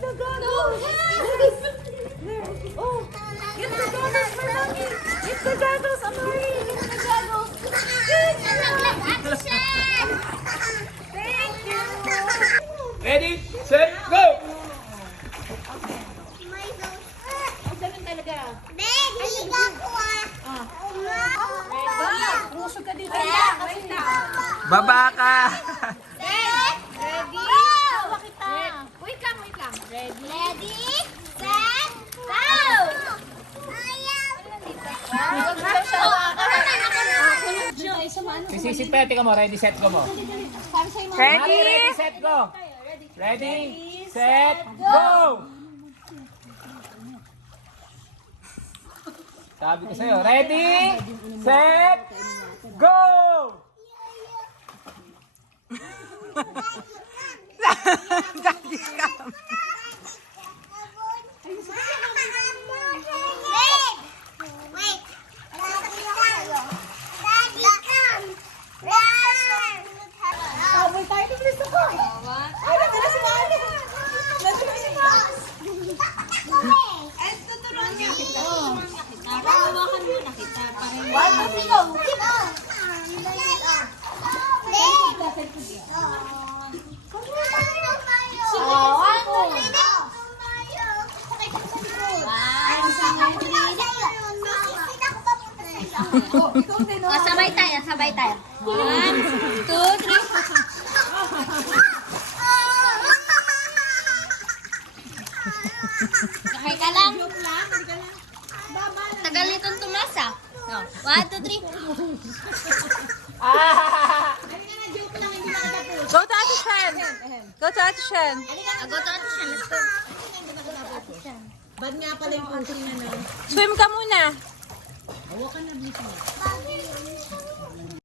the goggles. Oh, get the goggles for mommy. Get the goggles, Amari. Get the goggles. Good job. Thank you. Ready, set, go! Ganun talaga. Rusog ka dito. Wait na. Baba ka! Ready? Tawa kita. Wait lang. Ready? Set, go! Sisisit pa, tika mo, ready, set, go mo. Ready? Ready, set, go! Ready, set, go! Sabi ko sa'yo, ready, set, go! Sabay tayo. 1, 2, 3. Okay ka lang? Tagal nitong tumasa. 1, 2, 3. Go to Ate Shen. Go to Ate Shen. Go to Ate Shen. Let's go. Swim ka muna. Hawakan na, please.